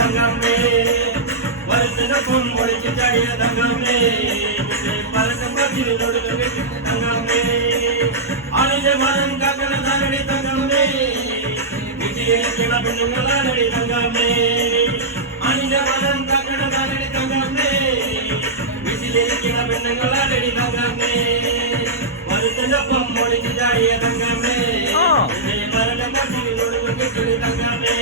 തങ്കമ്മേ വരുത്തിനൊപ്പം ഒളിച്ചു ചാടിയ തങ്കമ്മേ പലക്കം പത്തിനോട് തങ്കമ്മേ ആളിന്റെ മനം കാക്കണ തകടി തങ്കമ്മേ വിജയിക്കണ പെണ്ണുങ്ങളാണടി തങ്കമ്മേ ആളിന്റെ മനം കാക്കണ തകടി തങ്കമ്മേ വിജയിക്കണ പെണ്ണുങ്ങളാണടി തങ്കമ്മേ വരുത്തിനൊപ്പം ഒളിച്ചു ചാടിയ തങ്കമ്മേ പലക്കം പത്തിനോട് തങ്കമ്മേ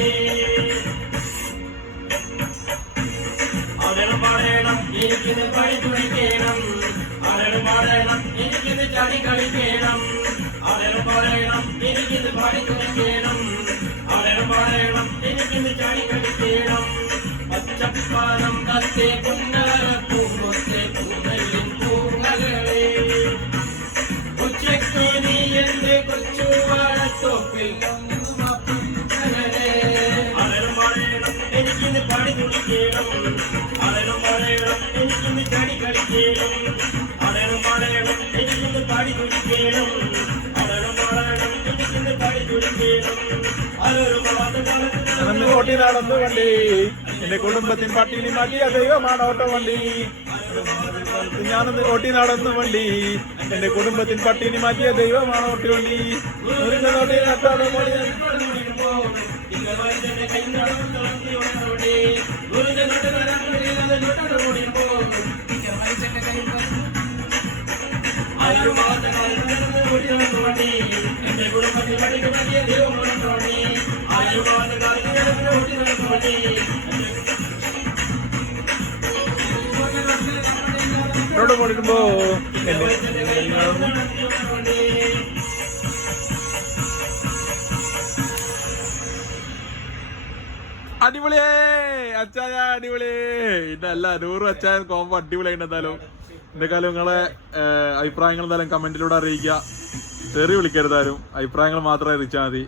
ആടണം പാടണം എനിക്കിത് പണി തുണിക്കണം ആടണം പാടണം എനിക്കിത് ചാടി കളിക്കണം ആടണം പാടണം എനിക്കിത് പണി തുണിക്കണം ആടണം പാടണം എനിക്കിത് ചാടി കളിക്കണം പച്ചപ്പാനം കത്തെ പുന്നരപ്പൂമൊത്തെ പൂതയും പൂമകളെ ഉച്ചയ്ക്ക് നീ എന്റെ കൊച്ചു വാഴത്തോപ്പിൽ ആടണം പാടണം എനിക്കിത് പണി തുണിക്കണം ആടണം പാടണം എനിക്കിന്ന് ചാടി കളിക്കണം ആടണം പാടണം എനിക്കിന്ന് പാടി തുടിക്കണം ആടണം പാടണം എനിക്കിന്ന് പാടി തുടിക്കണം ഓട്ടി നടന്നു വണ്ടി എന്റെ കുടുംബത്തിൻ പട്ടിണി മാറ്റിയ ദൈവമാണ് ഓട്ടോ വണ്ടി ഞാനൊന്ന് ഓട്ടി നടന്നു വണ്ടി എന്റെ കുടുംബത്തിൻ പട്ടിണി മാറ്റിയ ദൈവമാണ് ഓട്ടി വണ്ടി ഓട്ടി നട്ടാതെ എന്റെ കുടുംബത്തിൽ പട്ടിണി മാറ്റിയ ദൈവമാണ് റോഡ് ഓടിക്കുമ്പോ അടിപൊളിയേ അച്ചായ അടിപൊളി ഇതല്ല 100 അച്ചായ കോമ്പോ അടിപൊളിയായിട്ട് എന്തായാലും എന്തെക്കാലും നിങ്ങളെ അഭിപ്രായങ്ങൾ എന്തായാലും കമന്റിലൂടെ അറിയിക്കുക. തെറി വിളിക്കരുതാലും അഭിപ്രായങ്ങൾ മാത്രം അറിയിച്ചാൽ മതി.